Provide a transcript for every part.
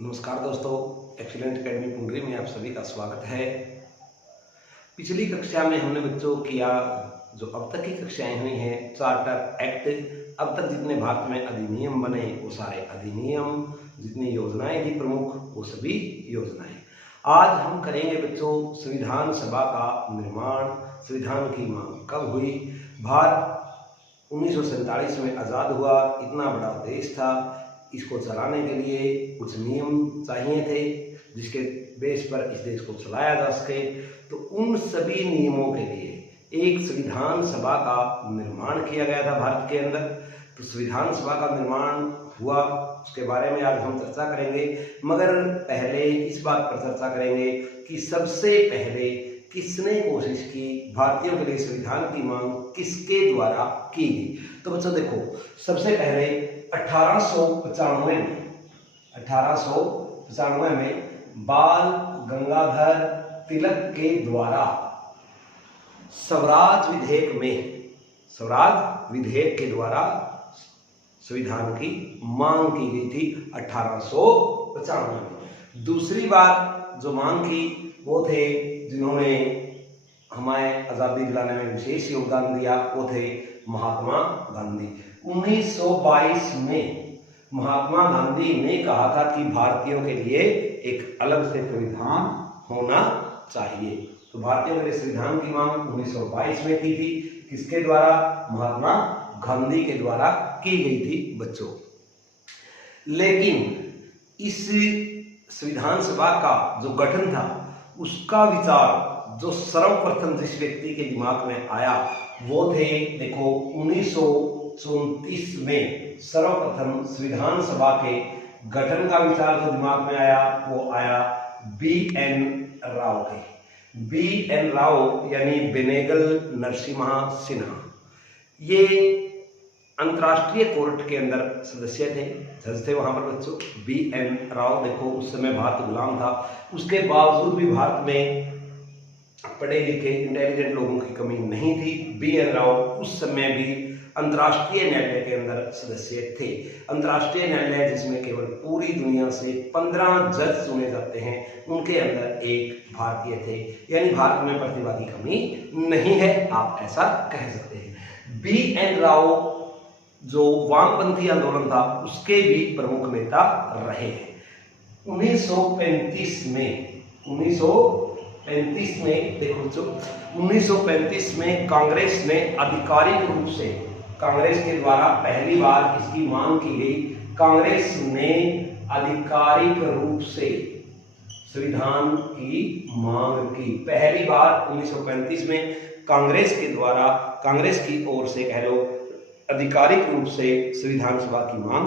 नमस्कार दोस्तों, excellent academy पुंडरी में आप सभी का स्वागत है। पिछली कक्षा में हमने बच्चों किया जो अब तक की कक्षाएं हुई हैं चार्टर एक्ट, अब तक जितने भारत में अधिनियम बने वो सारे अधिनियम, जितनी योजनाएं थी प्रमुख वो सभी योजनाएं। आज हम करेंगे बच्चों संविधान सभा का निर्माण। संविधान की मांग कब हुई? भारत 1947 में आज़ाद हुआ, इतना बड़ा देश था, इसको चलाने के लिए कुछ नियम चाहिए थे जिसके बेस पर इस देश को चलाया जा सके। तो उन सभी नियमों के लिए एक संविधान सभा का निर्माण किया गया था भारत के अंदर। तो संविधान सभा का निर्माण हुआ, उसके बारे में आज हम चर्चा करेंगे, मगर पहले इस बात पर चर्चा करेंगे कि सबसे पहले किसने कोशिश की, भारतीयों के लिए संविधान की मांग किसके द्वारा की गई। तो बच्चों देखो, सबसे पहले 1895 में बाल गंगाधर तिलक के द्वारा स्वराज विधेयक के द्वारा संविधान की मांग की गई थी 1895 में। दूसरी बार जो मांग की वो थे जिन्होंने हमें आज़ादी दिलाने में विशेष योगदान दिया, वो थे महात्मा गांधी। 1922 में महात्मा गांधी ने कहा था कि भारतीयों के लिए एक अलग से संविधान होना चाहिए। तो भारतीयों के लिए संविधान की मांग 1922 में की थी, किसके द्वारा? महात्मा गांधी के द्वारा की गई थी बच्चों। लेकिन इस संविधान सभा का जो गठन था उसका विचार जो सर्वप्रथम जिस व्यक्ति के दिमाग में आया वो थे, देखो 1934 में सर्वप्रथम संविधान सभा के गठन का विचार जो दिमाग में आया वो आया B.N. राव के। B.N. राव यानी बेनेगल नरसिम्हा सिन्हा, ये अंतर्राष्ट्रीय कोर्ट के अंदर सदस्य थे, जज थे वहां पर बच्चों। B.N. राव देखो उस समय भारत गुलाम था, उसके बावजूद भी भारत में पढ़े लिखे इंटेलिजेंट लोगों की कमी नहीं थी। B.N. राव उस समय भी अंतर्राष्ट्रीय न्यायालय के अंदर सदस्य थे। अंतर्राष्ट्रीय न्यायालय जिसमें केवल पूरी दुनिया से 15 जज चुने जाते हैं, उनके अंदर एक भारतीय थे, यानी भारत में प्रतिभा की कमी नहीं है, आप ऐसा कह सकते हैं। B.N. राव जो वामपंथी आंदोलन था उसके भी प्रमुख नेता रहे हैं। 1935 में देखो जो 1935 में कांग्रेस ने आधिकारिक रूप से, कांग्रेस के द्वारा पहली बार इसकी मांग की गई। कांग्रेस ने आधिकारिक रूप से संविधान की मांग की पहली बार 1935 में कांग्रेस के द्वारा, कांग्रेस की ओर से कह लो, आधिकारिक रूप से संविधान सभा की मांग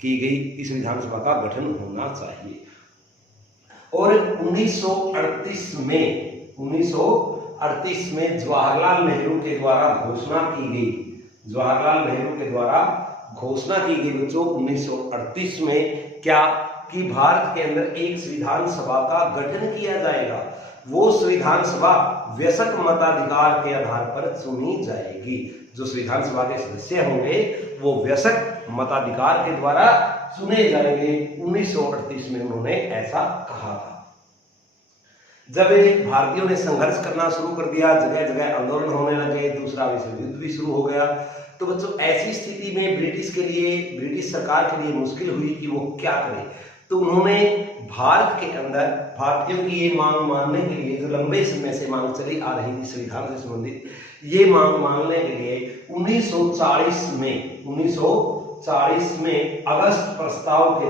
की गई कि संविधान सभा का गठन होना चाहिए। और 1938 में जवाहरलाल नेहरू के द्वारा घोषणा की गई। जवाहरलाल नेहरू के द्वारा घोषणा की गई बच्चों 1938 में क्या, कि भारत के अंदर एक संविधान सभा का गठन किया जाएगा। वो संविधान सभा वयस्क मताधिकार के आधार पर चुनी जाएगी। जो संविधान सभा के सदस्य होंगे वो वयस्क मताधिकार के द्वारा चुने जाएंगे। 1938 में उन्होंने ऐसा कहा था। जब भारतीयों ने संघर्ष करना शुरू कर दिया, जगह जगह आंदोलन होने लगे, दूसरा विश्व युद्ध भी शुरू हो गया, तो बच्चों ऐसी स्थिति में ब्रिटिश सरकार के लिए मुश्किल हुई कि वो क्या करे। तो उन्होंने भारत के अंदर भारतीयों की ये मांग मानने के लिए, जो लंबे समय से मांग चली आ रही थी संविधान से संबंधित, ये मांग मानने के लिए 1940 में अगस्त प्रस्ताव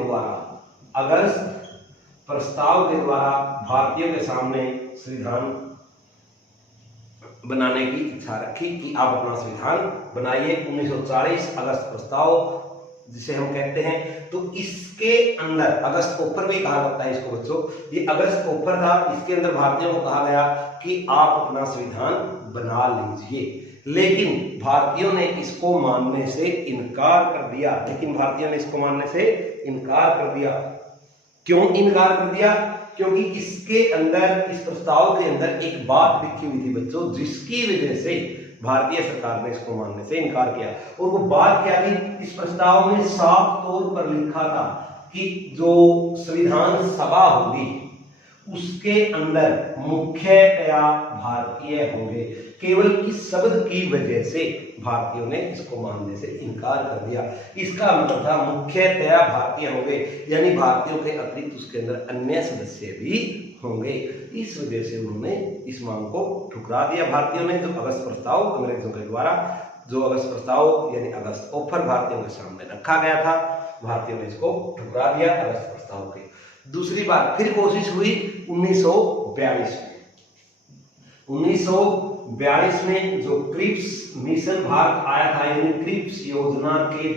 के द्वारा भारतीयों के सामने संविधान बनाने की इच्छा रखी कि आप अपना संविधान बनाइए। 1940 अगस्त प्रस्ताव जिसे हम कहते हैं, तो इसके अंदर अगस्त पेपर भी कहा जाता है इसको बच्चों, ये अगस्त पेपर था, इसके अंदर भारतीयों को कहा गया कि आप अपना संविधान बना लीजिए। लेकिन भारतीयों ने इसको मानने से इनकार कर दिया। क्यों इनकार कर दिया? क्योंकि इसके अंदर, इस प्रस्ताव के अंदर एक बात लिखी हुई थी बच्चों, जिसकी वजह से भारतीय सरकार ने इसको मानने से इनकार किया। और वो बात क्या थी? इस प्रस्ताव में साफ तौर पर लिखा था कि जो संविधान सभा होगी उसके अंदर मुख्यतया भारतीय होंगे। केवल इस शब्द की वजह से भारतीयों ने इसको मानने से इनकार कर दिया। इसका मतलब था मुख्यतया भारतीय होंगे, यानी भारतीयों के अतिरिक्त उसके अंदर अन्य सदस्य भी होंगे। इस वजह से उन्होंने इस मांग को ठुकरा दिया भारतीयों ने। जो अगस्त प्रस्ताव अंग्रेजों के द्वारा, जो अगस्त प्रस्ताव यानी अगस्त ऑफर भारतीयों के सामने रखा गया था, भारतीयों ने इसको ठुकरा दिया अगस्त प्रस्ताव के। दूसरी बार फिर कोशिश हुई 1942 में। 1942 में जो क्रिप्स मिशन भारत आया था, यानी क्रिप्स योजना के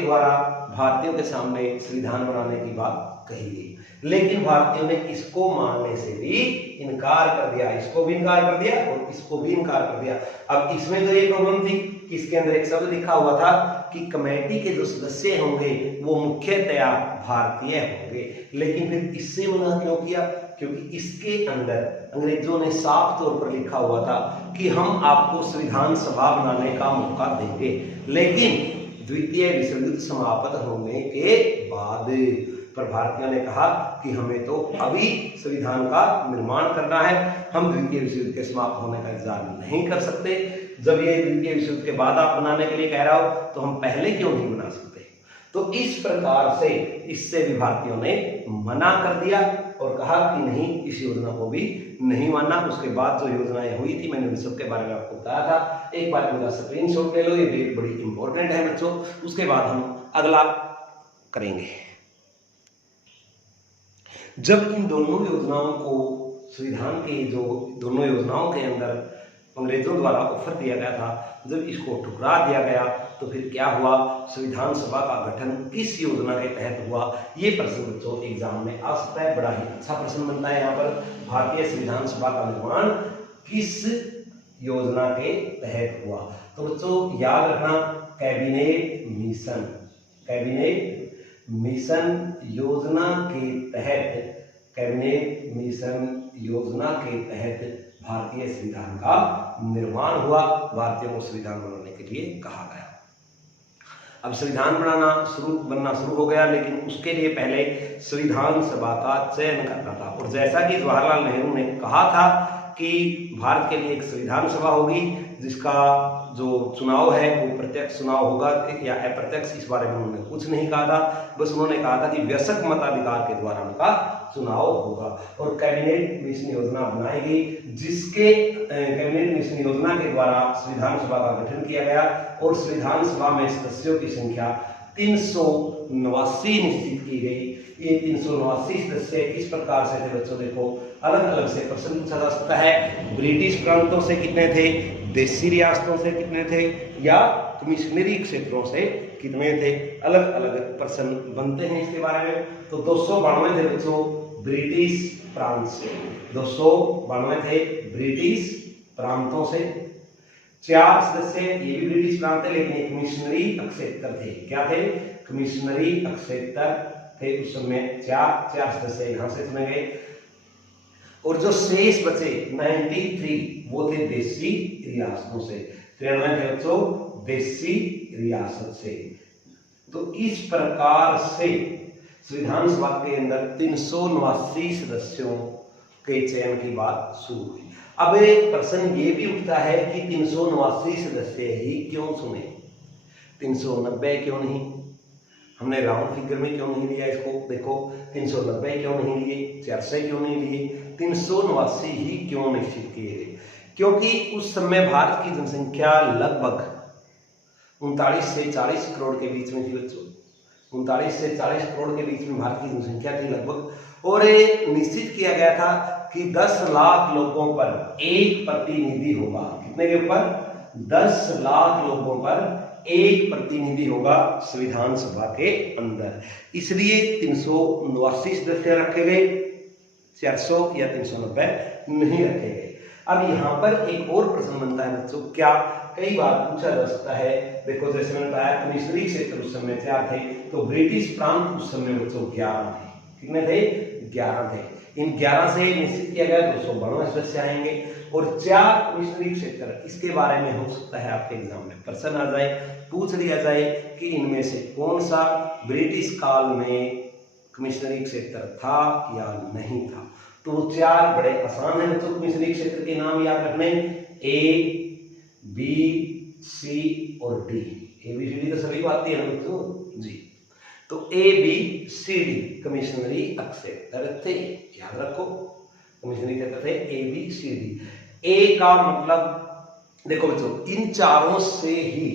द्वारा भारतीयों के सामने संविधान बनाने की बात कही गई, लेकिन भारतीयों ने इसको मानने से भी इनकार कर दिया। इसको भी इनकार कर दिया और इसको भी इनकार कर दिया। अब इसमें तो ये प्रॉब्लम थी कि इसके अंदर एक शब्द लिखा हुआ था कि कमेटी के जो सदस्य होंगे वो मुख्यतया भारतीय होंगे, लेकिन फिर इससे मना क्यों किया? क्योंकि इसके अंदर अंग्रेजों ने साफ तौर पर लिखा हुआ था कि हम आपको संविधान सभा बनाने का मौका देंगे, लेकिन द्वितीय विश्व युद्ध समाप्त होने के बाद। पर भारतीयों ने कहा कि हमें तो अभी संविधान का निर्माण करना है, हम द्वितीय विश्व युद्ध के समाप्त होने का इंतजार नहीं कर सकते। जब ये द्वितीय विश्व युद्ध के बाद आप बनाने के लिए कह रहा हो तो हम पहले क्यों नहीं बना सकते? तो इस प्रकार से इससे भी भारतीयों ने मना कर दिया और कहा कि नहीं, इस योजना को भी नहीं मानना। उसके बाद जो योजनाएं हुई थी, मैंने उन सब के बारे में आपको बताया था। एक बार मेरा स्क्रीनशॉट ले लो, ये डेट बड़ी इंपॉर्टेंट है बच्चों। उसके बाद हम अगला करेंगे। जब इन दोनों योजनाओं को संविधान के जो दोनों योजनाओं के अंदर अंग्रेजों द्वारा ऑफर दिया गया था, जब इसको ठुकरा दिया गया तो फिर क्या हुआ? संविधान सभा का गठन किस योजना के तहत हुआ? ये प्रश्न बच्चों एग्जाम में आ सकता है। बड़ा ही अच्छा प्रश्न बनता है यहाँ पर। भारतीय संविधान सभा का निर्माण किस योजना के तहत हुआ? तो बच्चों याद रखना, कैबिनेट मिशन योजना के तहत, कैबिनेट मिशन योजना के तहत भारतीय संविधान का निर्माण हुआ। भारतीयों को संविधान बनाने के लिए कहा गया। अब संविधान बनना शुरू हो गया, लेकिन उसके लिए पहले संविधान सभा का चयन करना था। और जैसा कि जवाहरलाल नेहरू ने कहा था कि भारत के लिए एक संविधान सभा होगी, जिसका जो चुनाव है वो प्रत्यक्ष चुनाव होगा या अप्रत्यक्ष, इस बारे में उन्होंने कुछ नहीं कहा था। बस उन्होंने कहा था कि वयस्क मताधिकार के द्वारा उनका चुनाव होगा। और कैबिनेट मिशन योजना बनाई गई, जिसके कैबिनेट मिशन योजना के द्वारा संविधान सभा का गठन किया गया। और संविधान सभा में सदस्यों की संख्या 389 निश्चित की गई। ये 389 सदस्य किस प्रकार से थे बच्चों? देखो, अलग अलग से प्रश्न पूछा जा सकता है। ब्रिटिश प्रांतों से कितने थे, देशी रियासतों से कितने थे, या कमिश्नरी क्षेत्रों से कितने थे? अलग अलग प्रश्न बनते हैं इसके बारे में। तो 292 थे बच्चों ब्रिटिश प्रांत से, 292 थे ब्रिटिश प्रांतों से। 4 सदस्य ये भी ब्रिटिश प्रांत थे, लेकिन एक कमिश्नरी अक्षेत्र थे। क्या थे? कमिश्नरी अक्षेत्र थे। उस समय 4 सदस्य यहाँ से चुने गए। और जो शेष बचे 93 वो थे देशी रियासतों से। 93 थे बच्चों देशी रियासत से। तो इस प्रकार से संविधान सभा के अंदर 389 सदस्यों के चयन की बात शुरू हुई। अब एक प्रश्न ये भी उठता है कि 389 सदस्य ही क्यों चुने? 390 क्यों नहीं? हमने राउंड फिगर में क्यों नहीं लिया इसको? देखो, 390 क्यों नहीं लिए, 400 क्यों नहीं लिए, 389 ही क्यों निश्चित किए गए? क्योंकि उस समय भारत की जनसंख्या लगभग 39 से 40 करोड़ के बीच में थी बच्चों। 39 से 40 करोड़ के बीच में भारत की जनसंख्या थी लगभग। और ये निश्चित किया गया था कि 10 लाख लोगों पर एक प्रतिनिधि होगा। कितने के ऊपर? 10 लाख लोगों पर एक प्रतिनिधि होगा संविधान सभा के अंदर। इसलिए 389 सदस्य रखे गए, 400 या 390 नहीं रखे गए। अब यहाँ पर एक और प्रश्न बनता है बच्चों, क्या कई बार पूछा जा सकता है। देखो, जैसे मैंने बताया कमिश्नरी क्षेत्र उस समय 4 थे, तो ब्रिटिश प्रांत उस समय बच्चों 11 थे। कितने थे? 11 थे। इन 11 से निश्चित किया गया 292 सदस्य आएंगे और 4 कमिश्नरी क्षेत्र, इसके बारे में हो सकता है आपके एग्जाम में प्रश्न आ जाए, पूछ लिया जाए कि इनमें से कौन सा ब्रिटिश काल में कमिश्नरी क्षेत्र था या नहीं था। तो 4 बड़े आसान है बच्चों कमिश्नरी क्षेत्र के नाम याद रखने, ए, बी, सी और डी। ए बी सी डी तो सभी को आती है ना बच्चों जी। तो ए बी सी डी कमिश्नरी क्षेत्र थे, याद रखो कमिश्नरी क्षेत्र थे ए बी सी डी। ए का मतलब देखो बच्चों, इन चारों से ही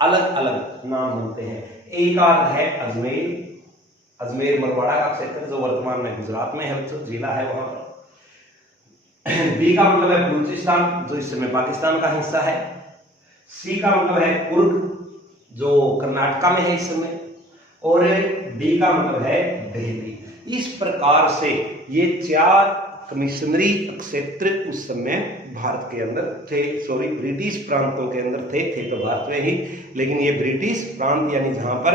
अलग अलग नाम बनते हैं। ए का अर्थ है अजमेर, अजमेर मरवाड़ा का क्षेत्र जो वर्तमान में गुजरात में है बच्चों, जिला है वहां पर। बी का मतलब है बलूचिस्तान जो इस समय पाकिस्तान का हिस्सा है। सी का मतलब है कुर्ग जो कर्नाटका में है इस समय, और डी का मतलब है दिल्ली। इस प्रकार से ये 4 कमिश्नरी क्षेत्र उस समय भारत के अंदर थे, सॉरी ब्रिटिश प्रांतों के अंदर थे तो भारत में ही, लेकिन ये ब्रिटिश प्रांत यानी जहां पर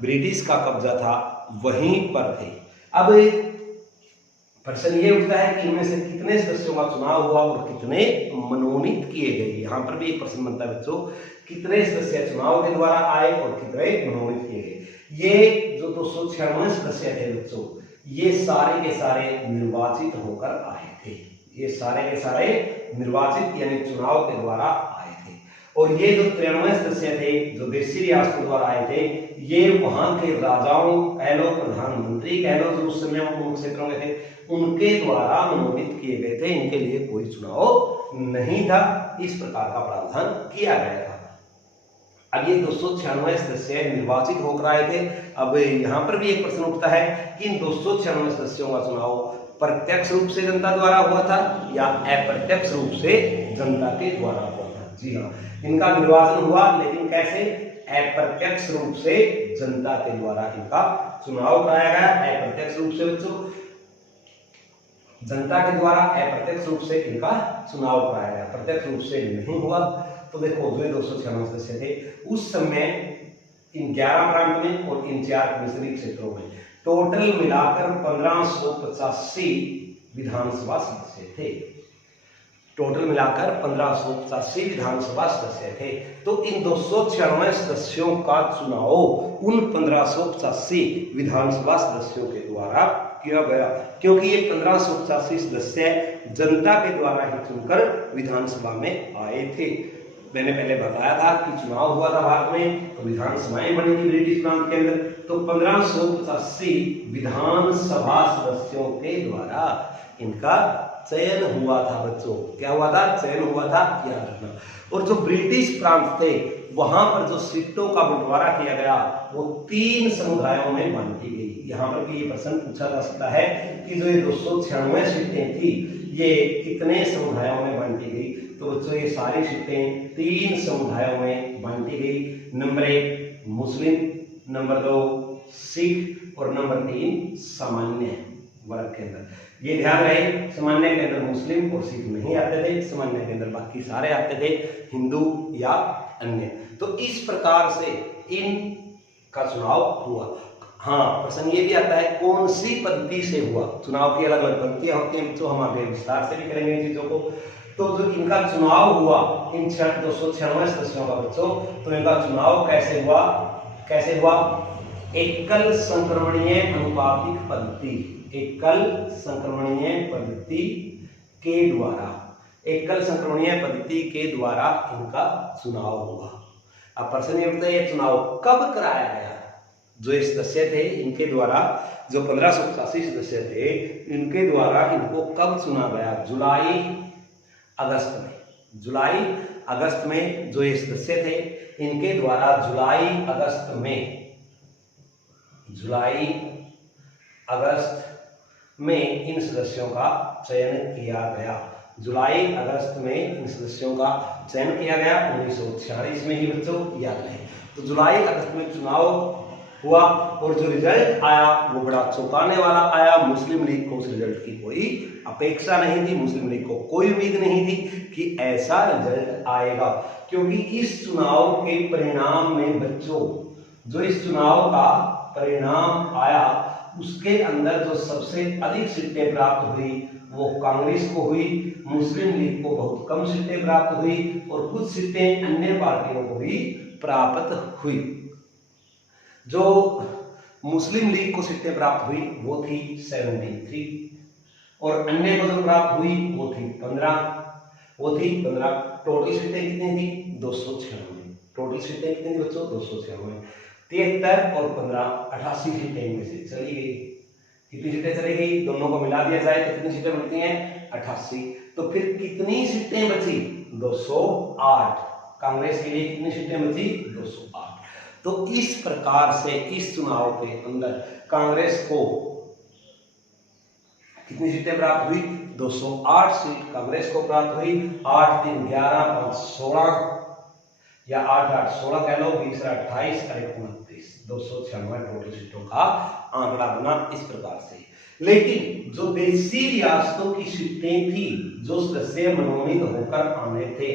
ब्रिटिश का कब्जा था वहीं पर थे। अब प्रश्न ये उठता है कि इनमें से कितने सदस्यों का चुनाव हुआ और कितने मनोनीत किए गए। यहाँ पर भी एक प्रश्न बनता है बच्चों, कितने सदस्य चुनाव के द्वारा आए और कितने मनोनीत किए गए। ये जो 296 सदस्य थे बच्चों, ये सारे के सारे निर्वाचित होकर आए थे। ये सारे के सारे निर्वाचित यानी चुनाव के द्वारा आए थे। और ये जो 93 सदस्य थे जो देशी रियासतों द्वारा आए थे, ये वहां के राजाओं कह लो, प्रधानमंत्री कह लो, जो उस समय उन क्षेत्रों में थे, उनके द्वारा मनोनीत किए गए थे। इनके लिए कोई चुनाव नहीं था। इस प्रकार का प्रावधान किया गया था। अब ये 296 सदस्य निर्वाचित होकर आए थे। अब यहाँ पर भी एक प्रश्न उठता है कि इन 296 सदस्यों का चुनाव प्रत्यक्ष रूप से जनता द्वारा हुआ था या अप्रत्यक्ष रूप से जनता के द्वारा हुआ था। जी हाँ, इनका निर्वाचन हुआ, लेकिन कैसे? अप्रत्यक्ष रूप से जनता के द्वारा इनका चुनाव कराया गया। अप्रत्यक्ष रूप से बच्चों जनता के द्वारा अप्रत्यक्ष रूप से इनका चुनाव कराया गया, प्रत्यक्ष रूप से नहीं हुआ। तो देखो जो 296 सदस्य थे उस समय इन 11 प्रांत में और इन 4 कमिश्नरी क्षेत्रों में टोटल मिलाकर 1585 विधानसभा सदस्य थे। टोटल मिलाकर 1585 विधानसभा सदस्य थे। तो इन 296 सदस्यों का चुनाव उन 1585 विधानसभा सदस्यों के द्वारा किया गया, क्योंकि ये 1585 सदस्य जनता के द्वारा ही चुनकर विधानसभा में आए थे। मैंने पहले बताया था कि चुनाव हुआ था भारत में तो विधानसभाएं बनी थी ब्रिटिश प्रांत के अंदर। तो 1585 विधानसभा सदस्यों के द्वारा इनका चयन हुआ था बच्चों। क्या हुआ था? चयन हुआ था, याद रखना। और जो ब्रिटिश प्रांत थे वहां पर जो सीटों का बंटवारा किया गया वो 3 समुदायों में बांटी गई। यहाँ पर भी ये प्रश्न पूछा जा सकता है कि जो ये 296 सीटें थी ये कितने समुदायों में बांटी गई। तो बच्चों ये सारी सीटें 3 समुदायों में बांटी गई। नंबर 1 मुस्लिम, नंबर 2 सिख और नंबर 3 सामान्य वर्ग के अंदर। ये ध्यान रहे, सामान्य के अंदर मुस्लिम और सिख नहीं आते थे, सामान्य के अंदर बाकी सारे आते थे, हिंदू या अन्य। तो इस प्रकार से इन का चुनाव हुआ। हाँ, प्रश्न ये भी आता है कौन सी पद्धति से हुआ। चुनाव की अलग अलग पद्धतियां होती हैं, तो हम आगे विस्तार से भी करेंगे इन चीजों को। तो जो इनका चुनाव हुआ इन 296 सदस्यों का बच्चों, तो इनका चुनाव कैसे हुआ? कैसे हुआ? एकल संक्रमणीय अनुपातिक पद्धति, एकल संक्रमणीय पद्धति के द्वारा, एकल संक्रमणीय पद्धति के द्वारा इनका चुनाव हुआ। अब प्रश्न ये उठता है ये चुनाव कब कराया गया? जो सदस्य थे इनके द्वारा, जो 1585 सदस्य थे इनके द्वारा इनको कब चुना गया? जुलाई अगस्त में। जुलाई अगस्त में जो ये सदस्य थे इनके द्वारा जुलाई अगस्त में इन सदस्यों का चयन किया गया। जुलाई अगस्त में इन सदस्यों का चयन किया गया 1946 में ही बच्चों, याद रहे। तो जुलाई अगस्त में चुनाव हुआ और जो रिजल्ट आया वो बड़ा चौंकाने वाला आया। मुस्लिम लीग को उस रिजल्ट की कोई अपेक्षा नहीं थी, मुस्लिम लीग को कोई उम्मीद नहीं थी कि ऐसा रिजल्ट आएगा, क्योंकि इस चुनाव के परिणाम में बच्चों, जो इस चुनाव का परिणाम आया उसके अंदर जो सबसे अधिक सीटें प्राप्त हुई वो कांग्रेस को हुई, मुस्लिम लीग को बहुत कम सीटें प्राप्त हुई और कुछ सीटें अन्य पार्टियों को भी प्राप्त हुई। जो मुस्लिम लीग को सीटें प्राप्त हुई वो थी 73 और अन्य को जो प्राप्त हुई वो थी 15। टोटल सीटें कितनी थी? 296। टोटल सीटें कितनी थी बच्चों? 296। 73 और 15 88 सीटें इनमें से चली गई। कितनी सीटें चली गई? दोनों को मिला दिया जाए तो कितनी सीटें बनती हैं? 88। तो फिर कितनी सीटें बची? 208। कांग्रेस के लिए कितनी सीटें बची? 208। तो इस प्रकार से इस चुनाव के अंदर कांग्रेस को कितनी सीटें प्राप्त हुई? 208 सीट कांग्रेस को प्राप्त हुई। 8 3 11 5 16 या 8 8 16 कह लो, 20 28 और 29 296 टोटल सीटों का आंकड़ा बना इस प्रकार से। लेकिन जो देशी रियासतों की सीटें थी जो सदस्य मनोनीत होकर आने थे,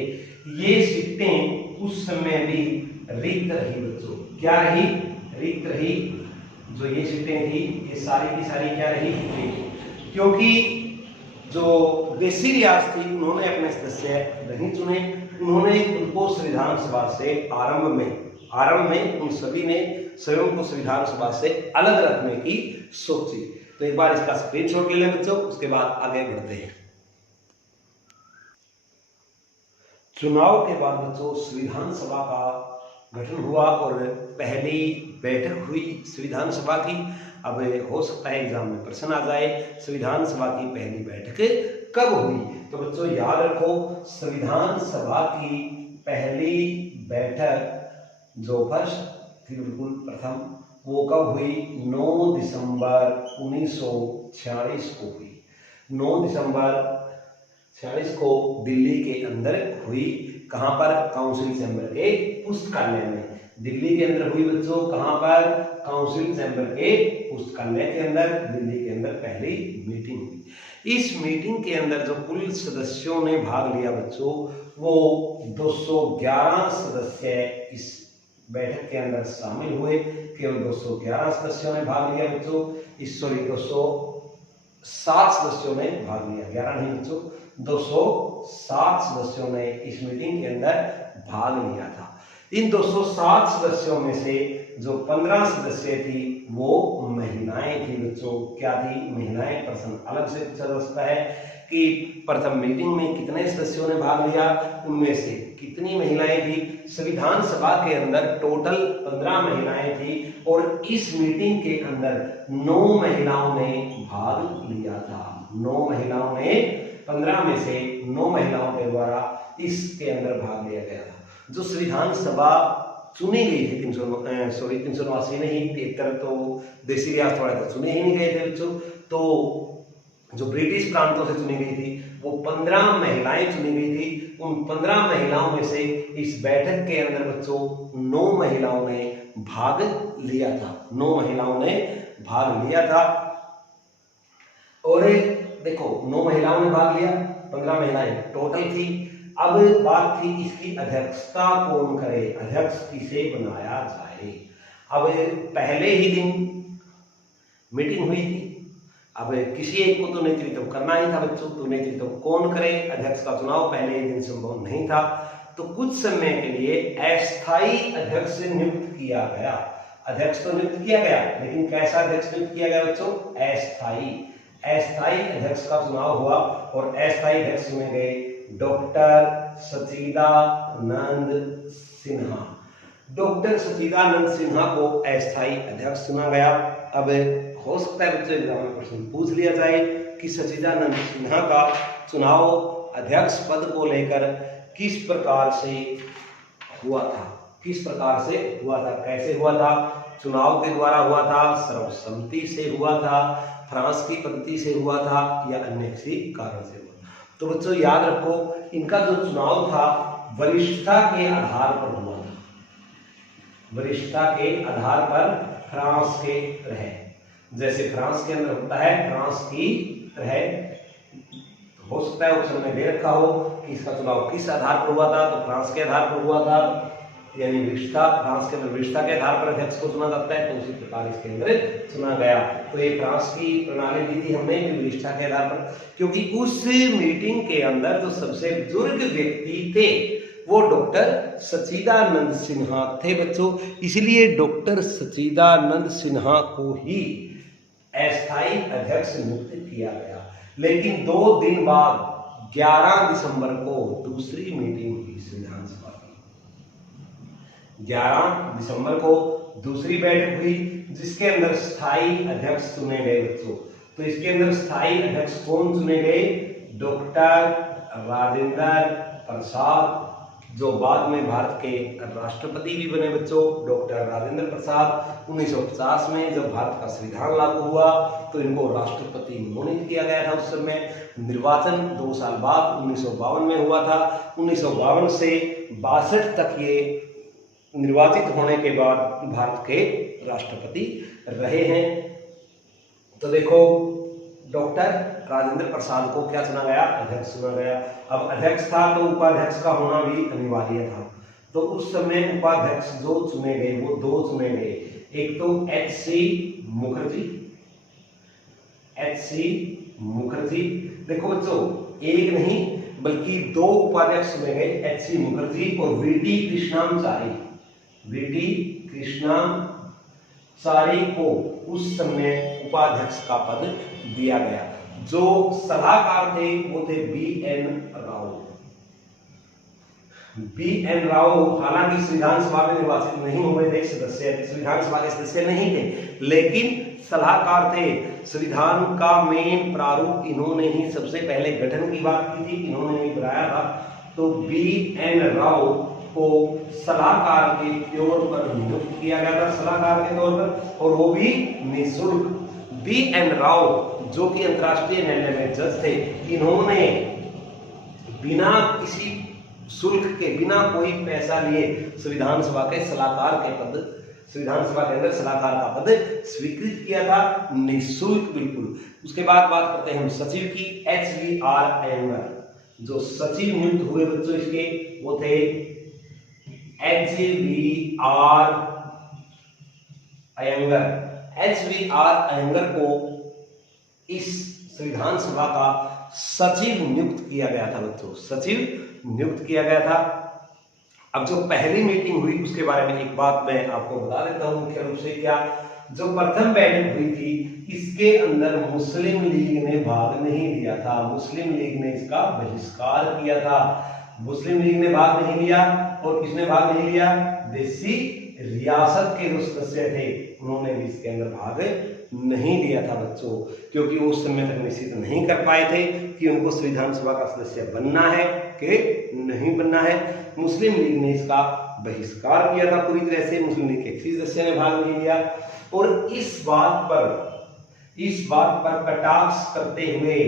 ये सीटें उस समय भी रिक्त रही बच्चों। क्या रही? रिक्त रही। जो ये सीटें थी ये सारी की सारी क्या रही? रिक्त। क्योंकि जो देशी रियासत थी उन्होंने अपने सदस्य नहीं चुने, उन्होंने उनको संविधान सभा से आरंभ में उन सभी ने स्वयं को संविधान सभा से अलग रखने की सोची। तो एक बार इसका स्क्रीनशॉट ले लें बच्चों, उसके बाद आगे बढ़ते हैं। चुनाव के बाद बच्चों संविधान सभा का गठन हुआ और पहली बैठक हुई संविधान सभा की। अब हो सकता है एग्जाम में प्रश्न आ जाए, संविधान सभा की पहली बैठक कब हुई? तो बच्चों याद रखो, संविधान सभा की पहली बैठक जो फर्स्ट थी बिल्कुल प्रथम, वो कब हुई? 9 दिसंबर 1946 को हुई। 9 दिसंबर 46 को दिल्ली के अंदर हुई। कहां पर? काउंसिल चैम्बर के पुस्तकालय में। दिल्ली के अंदर हुई बच्चों। कहां पर? काउंसिल चैम्बर के पुस्तकालय के अंदर, दिल्ली के अंदर पहली मीटिंग हुई। इस मीटिंग के अंदर जो कुल सदस्यों ने भाग लिया बच्चों, वो 211 सदस्य इस बैठक के अंदर शामिल हुए। केवल 211 सदस्यों ने भाग लिया बच्चों। 207 सदस्यों ने भाग लिया, 11 नहीं बच्चों, 207 सदस्यों ने इस मीटिंग के अंदर भाग लिया था। इन 207 सदस्यों में से जो 15 सदस्य थी वो महिलाएं थी बच्चों। क्या थी? महिलाएं। प्रश्न अलग से पूछा जा सकता है कि प्रथम मीटिंग में कितने सदस्यों ने भाग लिया, उनमें से कितनी महिलाएं थी? संविधान सभा के अंदर टोटल 15 महिलाएं थी और इस मीटिंग के अंदर 9 महिलाओं ने भाग लिया था। 9 महिलाओं ने, 15 में से 9 महिलाओं के द्वारा इसके अंदर भाग लिया गया था। जो संविधान सभा चुनी गई थी 389 नहीं, 73 तो देशी रियासत थोड़ा सा चुने ही नहीं गए थे बच्चों। तो जो ब्रिटिश प्रांतों से चुनी गई थी वो 15 महिलाएं चुनी गई थी। उन 15 महिलाओं में से इस बैठक के अंदर बच्चों 9 महिलाओं ने भाग लिया था। 9 महिलाओं ने भाग लिया था। और देखो 9 महिलाओं ने भाग लिया, 15 महिलाएं टोटल थी। अब बात थी इसकी अध्यक्षता कौन करे, अध्यक्ष किसे बनाया जाए। अब पहले ही दिन मीटिंग हुई थी। अब किसी एक को तो नेतृत्व करना ही था बच्चों, तो नेतृत्व कौन करे? अध्यक्ष का चुनाव पहले ही दिन संभव नहीं था, तो कुछ समय के लिए अस्थायी अध्यक्ष नियुक्त किया गया। अध्यक्ष तो नियुक्त किया गया, लेकिन कैसा अध्यक्ष नियुक्त किया गया बच्चों? अस्थायी अध्यक्ष का चुनाव हुआ और अस्थायी अध्यक्ष चुने गए डॉक्टर सच्चिदानंद सिन्हा। डॉक्टर सच्चिदानंद सिन्हा को अस्थायी अध्यक्ष चुना गया। अब हो सकता है बच्चों एग्जाम में प्रश्न पूछ लिया जाए कि सच्चिदानंद सिन्हा का चुनाव अध्यक्ष पद को लेकर किस प्रकार से हुआ था, कैसे हुआ था? चुनाव के द्वारा हुआ था, सर्वसम्मति से हुआ था, फ्रांस की पद्धति से हुआ था या अन्य किसी कारण से हुआ? तो बच्चों याद रखो, इनका जो चुनाव था वरिष्ठता के आधार पर हुआ था। वरिष्ठता के आधार पर फ्रांस के तरह, जैसे फ्रांस के अंदर होता है फ्रांस की तरह। हो सकता है ऑप्शन में दे रखा हो कि इसका चुनाव किस आधार पर हुआ था, तो फ्रांस के आधार पर हुआ था। यानी विशिष्टता, फ्रांस के अंदर विशिष्टता के आधार पर अध्यक्ष को चुना जाता है, तो उसी प्रकार इसके अंदर चुना गया। तो ये फ्रांस की प्रणाली दी थी हमने विशिष्टता के आधार पर, क्योंकि उस मीटिंग के अंदर जो सबसे बुजुर्ग व्यक्ति थे वो डॉक्टर सच्चिदानंद सिन्हा थे बच्चों। इसलिए डॉक्टर सच्चिदानंद सिन्हा को ही अस्थायी अध्यक्ष नियुक्त किया गया। लेकिन 2 दिन बाद 11 दिसंबर को दूसरी मीटिंग हुई संविधान सभा की। 11 दिसंबर को दूसरी बैठक हुई जिसके अंदर स्थायी अध्यक्ष चुने गए बच्चों। तो इसके अंदर स्थायी अध्यक्ष कौन चुने गए? डॉक्टर राजेंद्र प्रसाद, जो बाद में भारत के राष्ट्रपति भी बने बच्चों। डॉक्टर राजेंद्र प्रसाद 1950 में जब भारत का संविधान लागू हुआ तो इनको राष्ट्रपति मनोनीत किया गया था। उस समय निर्वाचन 2 साल बाद 1952 में हुआ था। 1952 से 62 तक ये निर्वाचित होने के बाद भारत के राष्ट्रपति रहे हैं। तो देखो, डॉक्टर राजेंद्र प्रसाद को क्या चुना गया? अध्यक्ष चुना गया। अब अध्यक्ष था तो उपाध्यक्ष का होना भी अनिवार्य था। तो उस समय उपाध्यक्ष जो चुने गए वो 2 चुने गए, एक तो एच.सी. मुखर्जी। देखो बच्चों, एक नहीं बल्कि 2 उपाध्यक्ष चुने गए, एच.सी. मुखर्जी और वी.टी. कृष्णाचारी को उस समय उपाध्यक्ष का पद दिया गया। जो सलाहकार थे वो थे बी.एन. राव। हालांकि संविधान सभा में निर्वाचित नहीं हुए थे सदस्य, संविधान सभा के सदस्य नहीं थे, लेकिन सलाहकार थे। संविधान का मेन प्रारूप इन्होंने ही सबसे पहले गठन की बात की थी, इन्होंने ही बनाया था। तो बी.एन. राव को सलाहकार के तौर पर नियुक्त किया गया था, सलाहकार के तौर पर, और वो भी निःशुल्क। बी.एन. राव जो कि अंतर्राष्ट्रीय न्यायालय में जज थे, इन्होंने बिना किसी शुल्क के, बिना कोई पैसा लिए संविधान सभा के सलाहकार के पद, संविधान सभा के अंदर सलाहकार का पद स्वीकृत किया था, निःशुल्क बिल्कुल। उसके बाद बात करते हैं हम सचिव की। एच.वी.आर. अयंगर, जो सचिव नियुक्त हुए बच्चों इसके, वो थे एच.वी.आर. अयंगर को इस संविधान सभा का सचिव नियुक्त किया गया था बच्चों, सचिव नियुक्त किया गया था। अब जो पहली मीटिंग हुई उसके बारे में एक बात मैं आपको बता देता हूं मुख्य रूप से। क्या, जो प्रथम बैठक हुई थी इसके अंदर मुस्लिम लीग ने भाग नहीं लिया था, मुस्लिम लीग ने इसका बहिष्कार किया था। मुस्लिम लीग ने भाग नहीं लिया, और किसने भाग नहीं लिया? देसी रियासत के जो सदस्य थे उन्होंने भी इसके अंदर भाग नहीं लिया था बच्चों, क्योंकि वो उस समय तक निश्चित नहीं कर पाए थे कि उनको संविधान सभा का सदस्य बनना है कि नहीं बनना है। मुस्लिम लीग ने इसका बहिष्कार किया था पूरी तरह से, मुस्लिम लीग के किसी सदस्य ने भाग नहीं लिया। और इस बात पर कटाक्ष करते हुए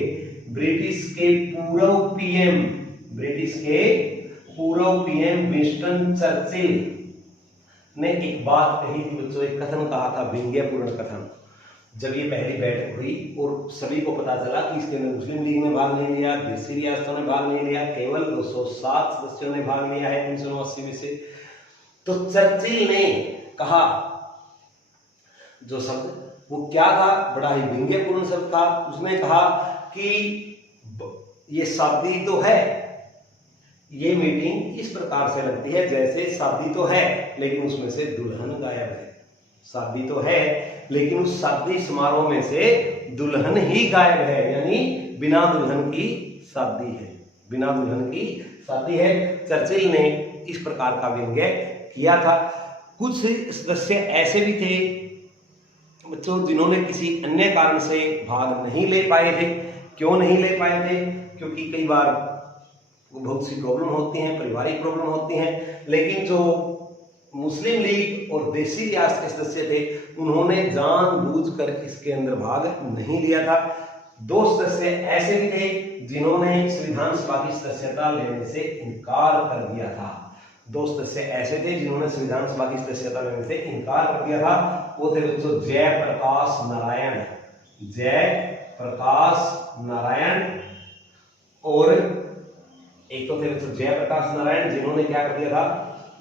ब्रिटिश के पूर्व पीएम विंस्टन चर्चिल ने एक बात कही थी बच्चों, एक कथन कहा था, व्यंग्यपूर्ण कथन। जब ये पहली बैठक हुई और सभी को पता चला कि इसके अंदर मुस्लिम लीग ने भाग नहीं लिया, देसी रियासतों ने भाग नहीं लिया, केवल 207 सदस्यों ने भाग लिया है 380 में से, तो चर्चिल ने कहा, जो शब्द वो क्या था, बड़ा ही व्यंग्यपूर्ण शब्द था। उसने कहा कि ये शादी तो है, ये मीटिंग इस प्रकार से लगती है जैसे शादी तो है लेकिन उसमें से दुल्हन गायब है। शादी तो है लेकिन उस शादी समारोह में से दुल्हन ही गायब है, यानी बिना दुल्हन की शादी है, बिना दुल्हन की शादी है। चर्चिल ने इस प्रकार का व्यंग्य किया था। कुछ सदस्य ऐसे भी थे बच्चों जिन्होंने किसी अन्य कारण से भाग नहीं ले पाए थे। क्यों नहीं ले पाए थे? क्योंकि कई बार बहुत सी प्रॉब्लम होती हैं, पारिवारिक प्रॉब्लम होती हैं। लेकिन जो मुस्लिम लीग और देसी रियासत के सदस्य थे उन्होंने जानबूझकर इसके अंदर भाग नहीं लिया था। 2 सदस्य ऐसे भी थे जिन्होंने संविधान सभा की सदस्यता लेने से इनकार कर दिया था। 2 सदस्य ऐसे थे जिन्होंने संविधान सभा की सदस्यता लेने से इनकार कर दिया था। वो थे बच्चों जयप्रकाश नारायण और एक तो थे बच्चों जयप्रकाश नारायण जिन्होंने क्या कर दिया था,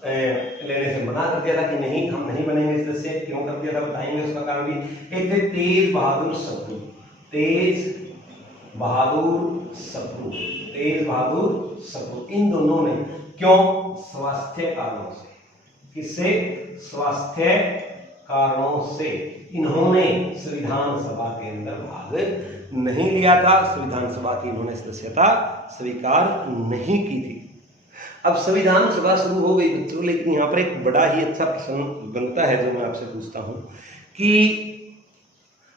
लेने से मना कर दिया था कि नहीं, हम नहीं बनेंगे सदस्य। क्यों कर दिया था बताएंगे, उसका कारण भी। एक थे तेज बहादुर सप्रू, तेज बहादुर सप्रू, तेज बहादुर सप्रू, इन दोनों ने, क्यों? स्वास्थ्य कारणों से। किससे? स्वास्थ्य कारणों से इन्होंने संविधान सभा के अंदर भाग नहीं लिया था, संविधान सभा की इन्होंने सदस्यता स्वीकार नहीं की थी। अब संविधान सभा शुरू हो गई बच्चों, लेकिन यहाँ पर एक बड़ा ही अच्छा प्रश्न बनता है जो मैं आपसे पूछता हूँ कि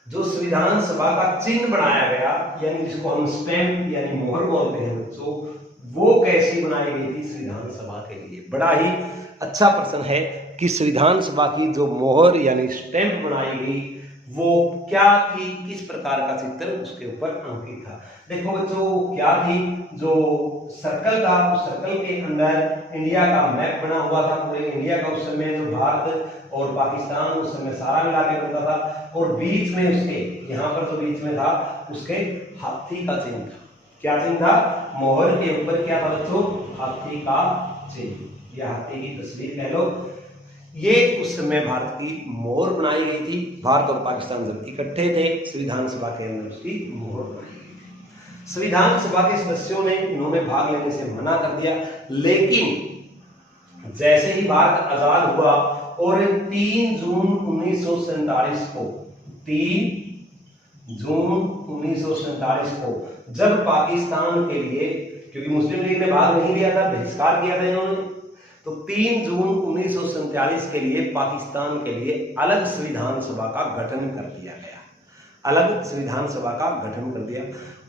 जो संविधान सभा का चिन्ह बनाया गया, यानी जिसको हम स्टैम्प यानी मोहर बोलते हैं बच्चों, वो कैसी बनाई गई थी संविधान सभा के लिए? बड़ा ही अच्छा प्रश्न है कि संविधान सभा की जो मोहर यानी स्टैम्प बनाई गई वो क्या थी, किस प्रकार का चित्र उसके ऊपर अंकित था। देखो बच्चों, क्या थी? जो सर्कल था, उस सर्कल के अंदर इंडिया का मैप बना हुआ था, पूरे इंडिया का। उस समय जो भारत और पाकिस्तान उस समय सारा मिला के बनता था, और बीच में उसके, यहाँ पर जो बीच में था उसके हाथी का चिन्ह था। क्या चिन्ह था? मोहर के ऊपर क्या था बच्चों? हाथी का चिन्ह, या हाथी की तस्वीर कह लो। ये उस समय भारत की मोहर बनाई गई थी। भारत और पाकिस्तान जब इकट्ठे थे, संविधान सभा के अंदर उसकी मोहर बनाई गई। संविधान सभा के सदस्यों ने इन्होंने भाग लेने से मना कर दिया, लेकिन जैसे ही भारत आजाद हुआ और 3 जून 1947 को, 3 जून 1947 को जब पाकिस्तान के लिए, क्योंकि मुस्लिम लीग ने भाग नहीं लिया था, बहिष्कार किया था इन्होंने, तो 3 जून 1947 के लिए पाकिस्तान के लिए अलग संविधान सभा का गठन कर दिया गया, अलग संविधान सभा का गठन कर दिया।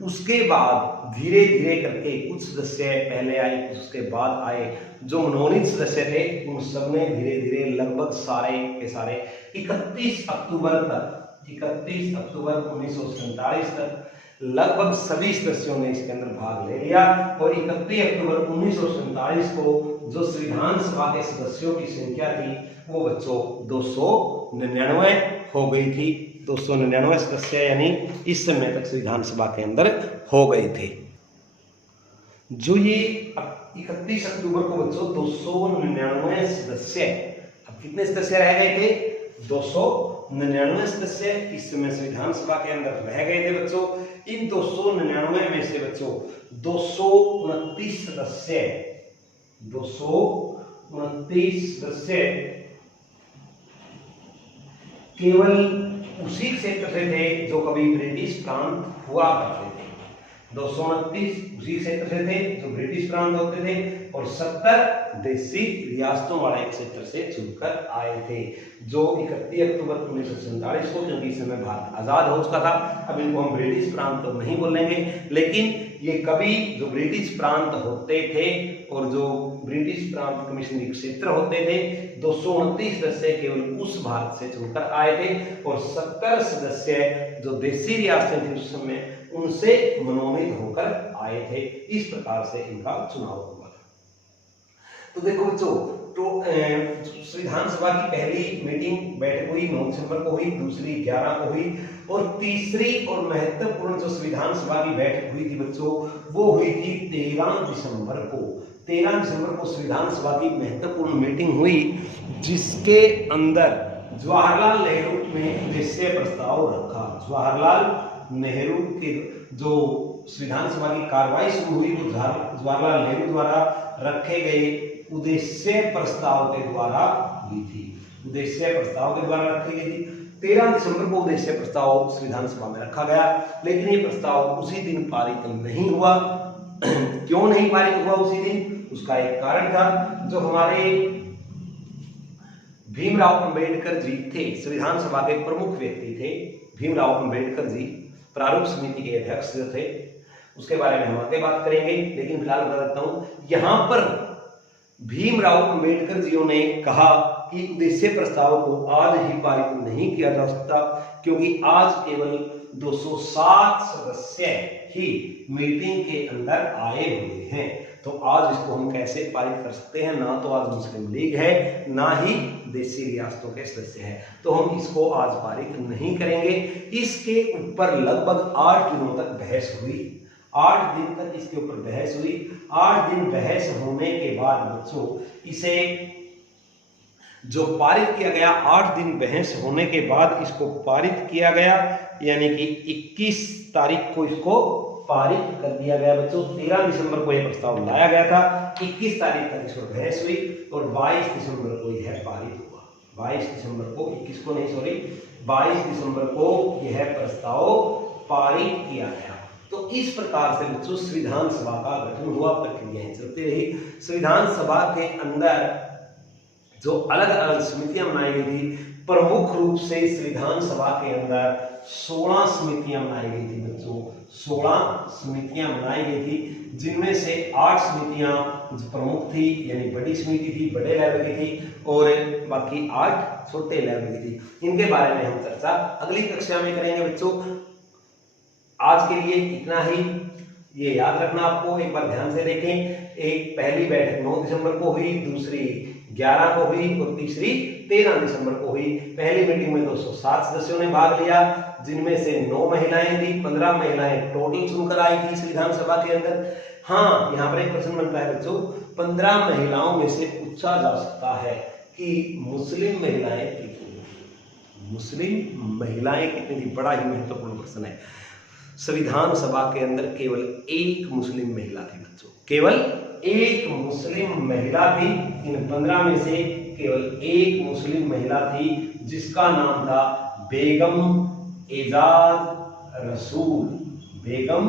उसके बाद धीरे धीरे करके कुछ सदस्य पहले आए, कुछ उसके बाद आए। जो मनोनीत सदस्य थे उन सब ने धीरे धीरे लगभग सारे के सारे 31 अक्टूबर तक, 31 अक्टूबर 1947 तक लगभग सभी सदस्यों ने इसके अंदर भाग ले लिया। और 31 अक्टूबर 1947 को जो संविधान सभा के सदस्यों की संख्या थी वो बच्चों 299 हो गई थी। 299 सदस्य यानी इस समय तक संविधान सभा के अंदर हो गए थे। जो ये 31 अक्टूबर को बच्चों 299 सदस्य, अब कितने सदस्य रह गए थे? 299 सदस्य इस समय संविधान सभा के अंदर रह गए थे बच्चों। इन 299 में से बच्चों 229 सदस्य, 229 सदस्य केवल उसी क्षेत्र से थे जो कभी ब्रिटिश प्रांत हुआ करते थे। 229 उसी क्षेत्र से थे जो ब्रिटिश प्रांत होते थे, और 70 देसी रियासतों वाले एक क्षेत्र से चुनकर आए थे। जो 31 अक्टूबर 1947 को, क्योंकि इस समय भारत आजाद हो चुका था, अब इनको हम ब्रिटिश प्रांत तो नहीं बोलेंगे, लेकिन ये कभी जो ब्रिटिश प्रांत होते थे और जो ब्रिटिश प्रांत कमिश्नरी क्षेत्र होते थे, 229 सदस्य केवल उस भारत से चुनकर आए थे, और 70 सदस्य जो देसी रियासतें थी उस समय उनसे मनोनीत होकर आए थे। इस प्रकार से इनका चुनाव हुआ था। तो देखो बच्चों, तो संविधान सभा की पहली मीटिंग बैठक हुई 9 दिसंबर को हुई, दूसरी 11 को हुई, और तीसरी और महत्वपूर्ण जो संविधान सभा की बैठक हुई थी बच्चों वो हुई थी 13 दिसंबर को। 13 दिसंबर को संविधान सभा की महत्वपूर्ण मीटिंग हुई, जिसके अंदर जवाहरलाल नेहरू ने उद्देश्य प्रस्ताव रखा। जवाहरलाल नेहरू के जो संविधान सभा की कार्रवाई शुरू हुई वो जवाहरलाल नेहरू द्वारा रखे गए उद्देश्य प्रस्ताव के द्वारा हुई थी। उद्देश्य प्रस्ताव के द्वारा रखी गई थी। 13 दिसंबर को उद्देश्य प्रस्ताव संविधान सभा में रखा गया, लेकिन ये प्रस्ताव उसी दिन पारित नहीं हुआ। क्यों नहीं पारित हुआ उसी दिन? उसका एक कारण था। जो हमारे भीमराव अंबेडकर जी थे, संविधान सभा के प्रमुख व्यक्ति थे, भीमराव अंबेडकर जी प्रारूप समिति के अध्यक्ष थे, उसके बारे में हम आगे बात करेंगे। लेकिन फिलहाल बता देता हूं, यहां पर भीमराव अंबेडकर जी ने कहा कि उद्देश्य प्रस्ताव को आज ही पारित नहीं किया जा सकता, क्योंकि आज केवल 207 सदस्य ही मीटिंग के अंदर आए हुए हैं। तो आज इसको हम कैसे पारित कर सकते हैं? ना तो आज मुस्लिम लीग है, ना ही देसी रियासतों के सदस्य हैं, तो हम इसको आज पारित नहीं करेंगे। इसके ऊपर लगभग 8 दिनों तक बहस हुई। 8 दिन तक इसके ऊपर बहस हुई। 8 दिन बहस होने के बाद बच्चों इसे जो पारित किया गया 8 दिन बहस होने के बाद इसको पारित किया गया, यानी कि 21 तारीख को इसको पारित कर दिया गया बच्चों। 13 दिसंबर को यह प्रस्ताव लाया गया था, 21 तारीख तक इस पर बहस हुई और 22 दिसंबर को यह पारित हुआ। 22 दिसंबर को, 21 को नहीं सॉरी, 22 दिसंबर को यह प्रस्ताव पारित किया गया। तो इस प्रकार से बच्चों संविधान सभा का गठन हुआ, प्रक्रियाएं चलती रही। संविधान सभा के अंदर जो अलग अलग समितियां बनाई गई थी, प्रमुख रूप से संविधान सभा के अंदर 16 समितियां बनाई गई थी बच्चों। 16 समितियां बनाई गई थी, जिनमें से 8 समितियां जो प्रमुख थी, यानी बड़ी समिति थी, बड़े लेवल की थी, और बाकी 8 छोटे लेवल की थी। इनके बारे में हम चर्चा अगली कक्षा में करेंगे बच्चों। आज के लिए इतना ही, ये याद रखना आपको, एक बार ध्यान से देखें। एक पहली बैठक 9 दिसंबर को हुई, दूसरी 11 को हुई और तीसरी 13 दिसंबर को हुई। पहली मीटिंग में 207 सदस्यों ने भाग लिया, जिनमें से 9 महिलाएं थी, 15 महिलाएं टोटल चुनकर आई थी संविधान सभा के अंदर। हाँ, यहाँ पर एक प्रश्न बनता है बच्चों, 15 महिलाओं में से पूछा जा सकता है कि मुस्लिम महिलाएं कितनी, मुस्लिम महिलाएं कितनी थी? बड़ा ही महत्वपूर्ण प्रश्न है। संविधान सभा के अंदर केवल एक मुस्लिम महिला थी बच्चों, केवल एक मुस्लिम महिला थी। इन 15 में से केवल एक मुस्लिम महिला थी, जिसका नाम था बेगम एजाज रसूल। बेगम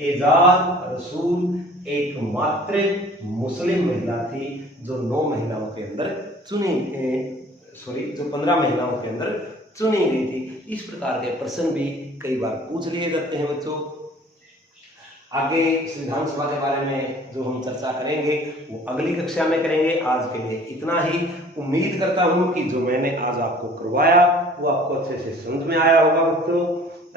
एजाज रसूल एकमात्र मुस्लिम महिला थी जो 9 महिलाओं के अंदर जो 15 महिलाओं के अंदर चुनी गई थी। इस प्रकार के प्रश्न भी कई बार पूछ लिए जाते हैं बच्चों। आगे संविधान सभा के बारे में जो हम चर्चा करेंगे वो अगली कक्षा में करेंगे। आज के लिए इतना ही। उम्मीद करता हूं कि जो मैंने आज आपको करवाया वो आपको अच्छे से समझ में आया होगा बच्चों।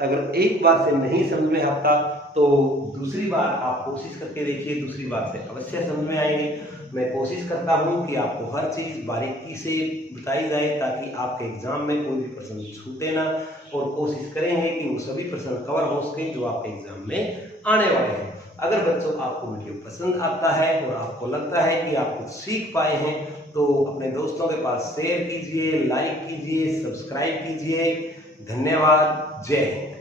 अगर एक बार से नहीं समझ में आता तो दूसरी बार आप कोशिश करके देखिए, दूसरी बार से अवश्य समझ में आएंगे। मैं कोशिश करता हूं कि आपको हर चीज़ बारीकी से बताई जाए, ताकि आपके एग्जाम में कोई भी प्रश्न छूटे ना, और कोशिश करेंगे कि वो सभी प्रश्न कवर हो सके जो आपके एग्जाम में आने वाले हैं। अगर बच्चों आपको वीडियो पसंद आता है और आपको लगता है कि आप कुछ सीख पाए हैं, तो अपने दोस्तों के पास शेयर कीजिए, लाइक कीजिए, सब्सक्राइब कीजिए। धन्यवाद। जय हिंद।